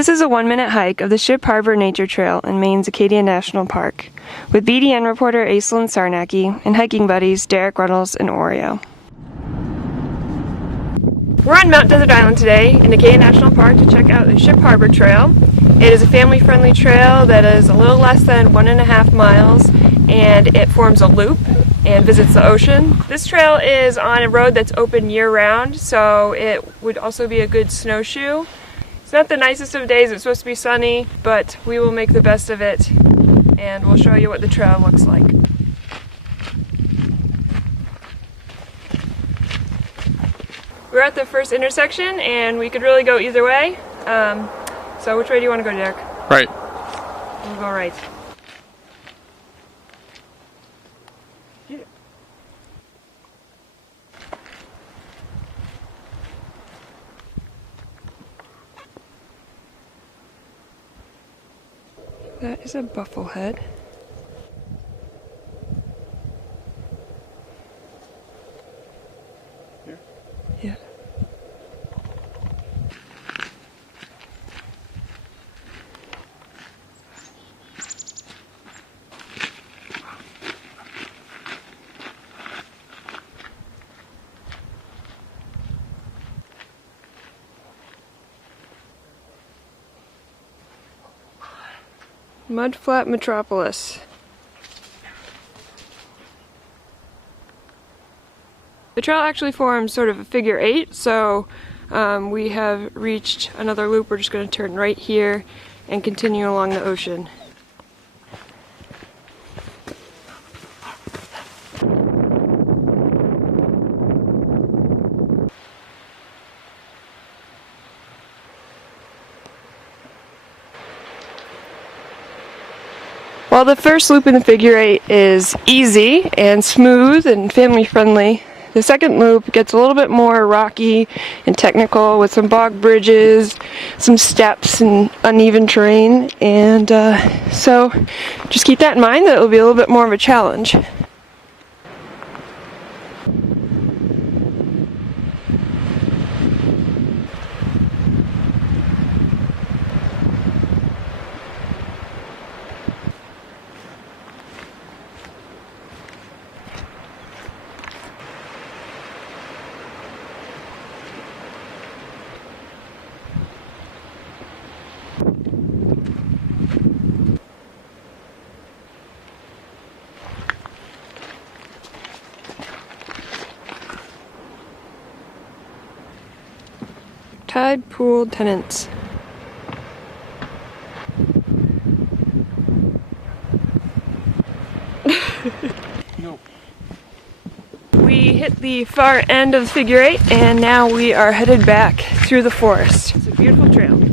This is a 1-minute hike of the Ship Harbor Nature Trail in Maine's Acadia National Park, with BDN reporter Aislinn Sarnacki and hiking buddies Derek Runnels and Oreo. We're on Mount Desert Island today in Acadia National Park to check out the Ship Harbor Trail. It is a family-friendly trail that is a little less than 1.5 miles, and it forms a loop and visits the ocean. This trail is on a road that's open year-round, so it would also be a good snowshoe. It's not the nicest of days, it's supposed to be sunny, but we will make the best of it, and we'll show you what the trail looks like. We're at the first intersection, and we could really go either way. So which way do you want to go, Derek? Right. We'll go right. That is a bufflehead. Here? Yeah. Mudflat Metropolis. The trail actually forms sort of a figure 8, so we have reached another loop. We're just going to turn right here and continue along the ocean. While the first loop in the figure 8 is easy and smooth and family friendly, the second loop gets a little bit more rocky and technical with some bog bridges, some steps and uneven terrain, and so just keep that in mind that it will be a little bit more of a challenge. Tide pool tenants. No. We hit the far end of the figure 8 and now we are headed back through the forest. It's a beautiful trail.